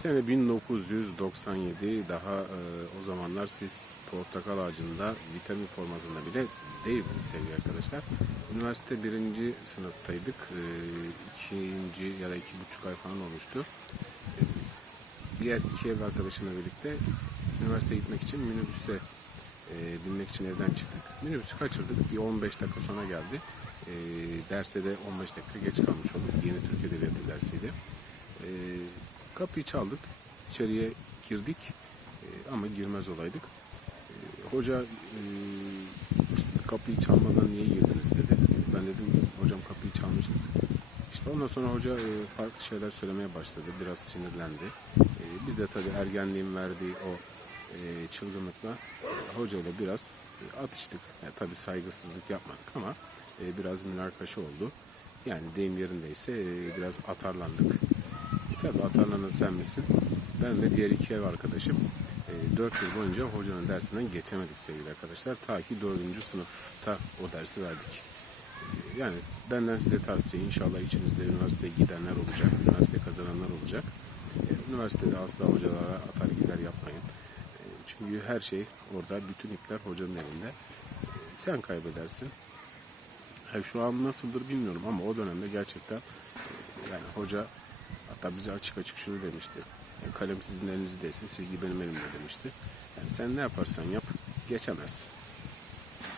Sene 1997 daha e, o zamanlar siz portakal ağacında vitamin formatında bile değildiniz sevgili arkadaşlar. Üniversite birinci sınıftaydık. E, ikinci ya da iki buçuk ay falan olmuştu. E, diğer iki ev arkadaşımla birlikte üniversiteye gitmek için minibüse e, binmek için evden çıktık. Minibüsü kaçırdık. Bir 15 dakika sonra geldi. E, derse de 15 dakika geç kalmış olduk. Yeni Türk Edebiyatı dersiydi. E, kapıyı çaldık. İçeriye girdik. E, ama girmez olaydık. E, hoca e, işte kapıyı çalmadan niye girdiniz dedi. Ben dedim hocam kapıyı çalmıştık. İşte ondan sonra hoca farklı şeyler söylemeye başladı. Biraz sinirlendi. Biz de tabii ergenliğin verdiği o e, çılgınlıkla e, hocayla biraz atıştık. Yani tabii saygısızlık yapmadık ama e, biraz münakaşa oldu. Yani deyim yerindeyse biraz atarlandık. E, tabii atarlanan sen misin? Ben ve diğer iki ev arkadaşım e, 4 yıl boyunca hocanın dersinden geçemedik sevgili arkadaşlar. Ta ki 4. sınıfta o dersi verdik. E, Yani benden size tavsiye inşallah içinizde üniversiteye gidenler olacak, üniversite kazananlar olacak. E, Üniversitede asla hocalara atar gider yapmayın. E, Çünkü her şey orada, bütün ipler hocanın elinde. E, Sen kaybedersin. Ha, şu an nasıldır bilmiyorum ama o dönemde gerçekten e, yani hoca hatta bize açık açık şunu demişti. E, Kalem sizin elinizdeyse silgi benim elimde demişti. Yani sen ne yaparsan yap geçemezsin.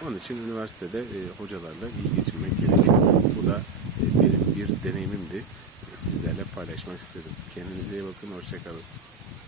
Onun için üniversitede e, hocalarla iyi geçinmek gerekiyor. Bu da e, benim bir deneyimimdi. E, Sizlerle paylaşmak istedim. Kendinize iyi bakın. Hoşçakalın.